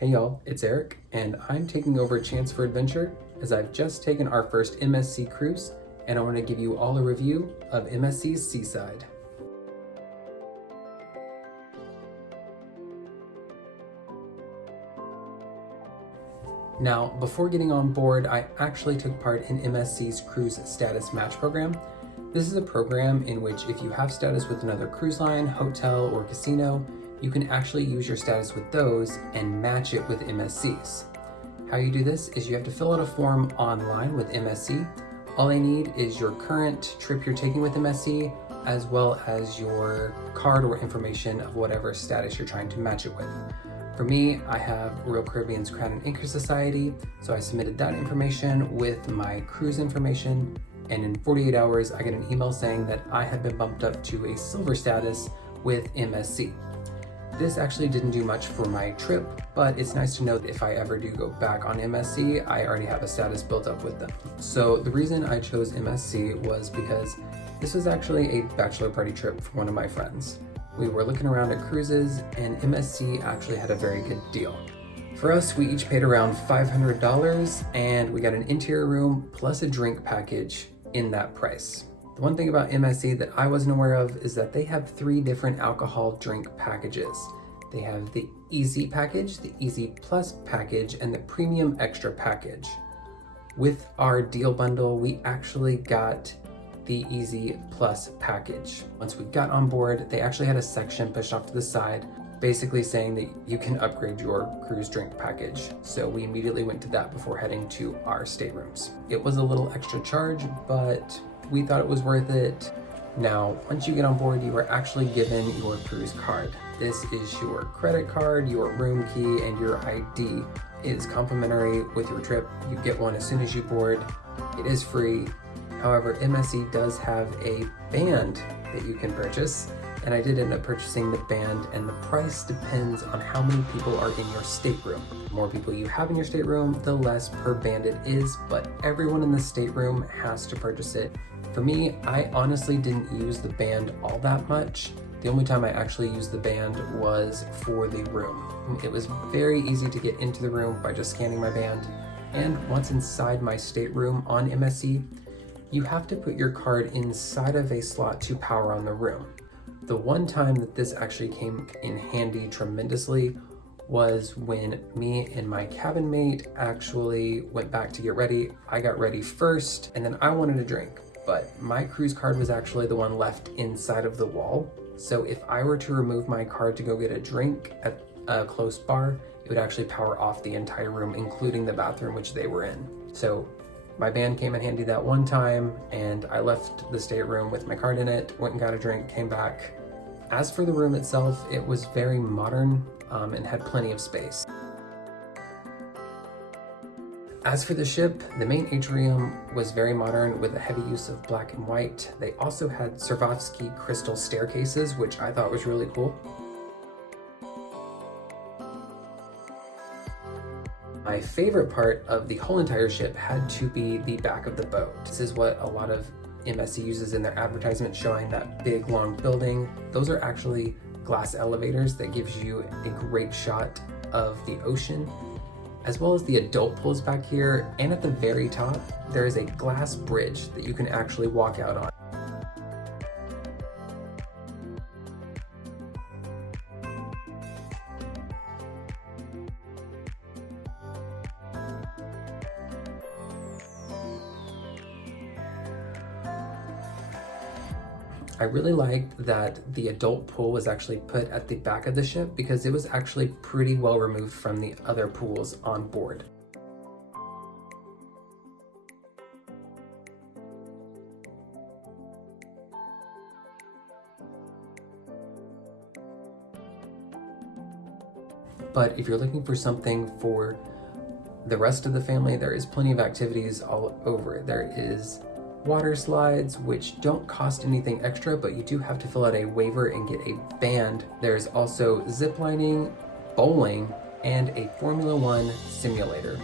Hey y'all, it's Eric, and I'm taking over Chance for Adventure as I've just taken our first MSC cruise, and I want to give you all a review of MSC Seaside. Now, before getting on board, I actually took part in MSC's Cruise Status Match program. This is a program in which if you have status with another cruise line, hotel, or casino, you can actually use your status with those and match it with MSC's. How you do this is you have to fill out a form online with MSC. All they need is your current trip you're taking with MSC, as well as your card or information of whatever status you're trying to match it with. For me, I have Royal Caribbean's Crown and Anchor Society, so I submitted that information with my cruise information, and in 48 hours, I get an email saying that I had been bumped up to a silver status with MSC. This actually didn't do much for my trip, but it's nice to know that if I ever do go back on MSC, I already have a status built up with them. So the reason I chose MSC was because this was actually a bachelor party trip for one of my friends. We were looking around at cruises, and MSC actually had a very good deal. For us, we each paid around $500, and we got an interior room plus a drink package in that price. The one thing about MSC that I wasn't aware of is that they have 3 different alcohol drink packages. They have the Easy package, the Easy Plus package, and the Premium Extra package. With our deal bundle, we actually got the Easy Plus package. Once we got on board, they actually had a section pushed off to the side, basically saying that you can upgrade your cruise drink package. So we immediately went to that before heading to our staterooms. It was a little extra charge, but we thought it was worth it. Now, once you get on board, you are actually given your cruise card. This is your credit card, your room key, and your ID. It is complimentary with your trip. You get one as soon as you board. It is free. However, MSC does have a band that you can purchase, and I did end up purchasing the band, and the price depends on how many people are in your stateroom. The more people you have in your stateroom, the less per band it is, but everyone in the stateroom has to purchase it. For me, I honestly didn't use the band all that much. The only time I actually used the band was for the room. It was very easy to get into the room by just scanning my band, and once inside my stateroom on MSC, you have to put your card inside of a slot to power on the room. The one time that this actually came in handy tremendously was when me and my cabin mate actually went back to get ready. I got ready first, and then I wanted a drink, but my cruise card was actually the one left inside of the wall. So if I were to remove my card to go get a drink at a close bar, it would actually power off the entire room, including the bathroom which they were in. So my band came in handy that one time, and I left the stateroom with my card in it, went and got a drink, came back. As for the room itself, it was very modern and had plenty of space. As for the ship, the main atrium was very modern with a heavy use of black and white. They also had Swarovski crystal staircases, which I thought was really cool. My favorite part of the whole entire ship had to be the back of the boat. This is what a lot of MSC uses in their advertisement, showing that big long building. Those are actually glass elevators that gives you a great shot of the ocean, as well as the adult pools back here. And at the very top, there is a glass bridge that you can actually walk out on. I really liked that the adult pool was actually put at the back of the ship because it was actually pretty well removed from the other pools on board. But if you're looking for something for the rest of the family, there is plenty of activities all over. There is water slides, which don't cost anything extra, but you do have to fill out a waiver and get a band. There's also zip lining, bowling, and a Formula One simulator.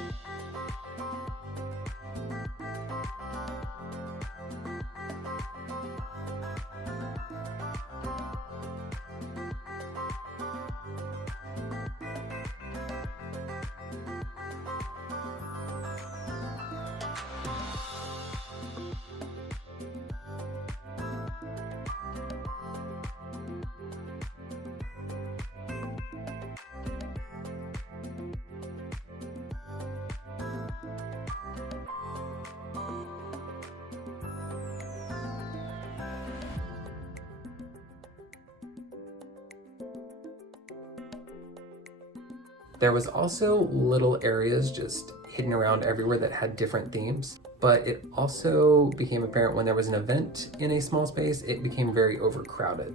There was also little areas just hidden around everywhere that had different themes, but it also became apparent when there was an event in a small space, it became very overcrowded.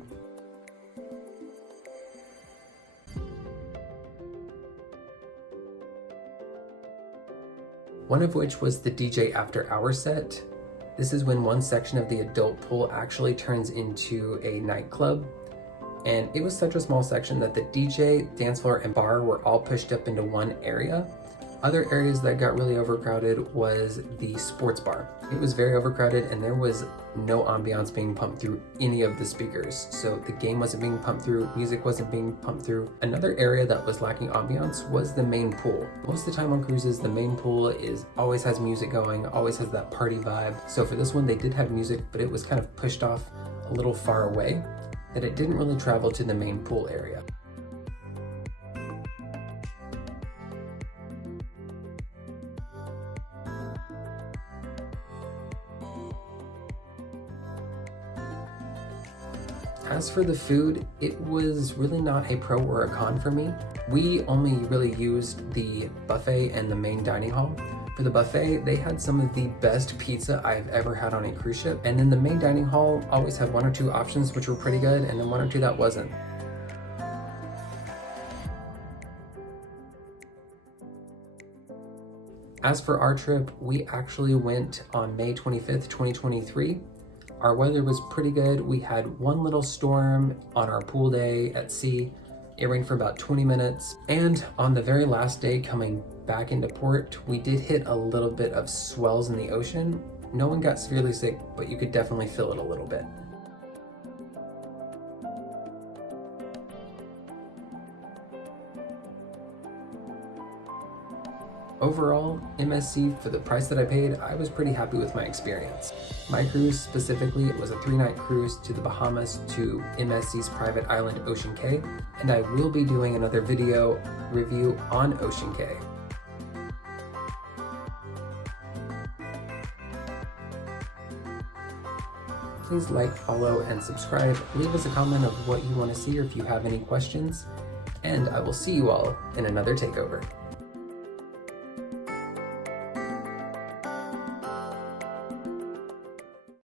One of which was the DJ After Hours set. This is when one section of the adult pool actually turns into a nightclub. And it was such a small section that the DJ, dance floor, and bar were all pushed up into one area. Other areas that got really overcrowded was the sports bar. It was very overcrowded and there was no ambiance being pumped through any of the speakers. So the game wasn't being pumped through, music wasn't being pumped through. Another area that was lacking ambiance was the main pool. Most of the time on cruises, the main pool always has music going, always has that party vibe. So for this one, they did have music, but it was kind of pushed off a little far away, that it didn't really travel to the main pool area. As for the food, it was really not a pro or a con for me. We only really used the buffet and the main dining hall. For the buffet, they had some of the best pizza I've ever had on a cruise ship. And then the main dining hall always had one or two options which were pretty good, and then one or two that wasn't. As for our trip, we actually went on May 25th, 2023. Our weather was pretty good. We had one little storm on our pool day at sea. It rained for about 20 minutes. And on the very last day coming back into port, we did hit a little bit of swells in the ocean. No one got severely sick, but you could definitely feel it a little bit. Overall, MSC, for the price that I paid, I was pretty happy with my experience. My cruise specifically, it was a 3-night cruise to the Bahamas to MSC's private island Ocean Cay, and I will be doing another video review on Ocean Cay. Please like, follow, and subscribe. Leave us a comment of what you want to see or if you have any questions, and I will see you all in another takeover.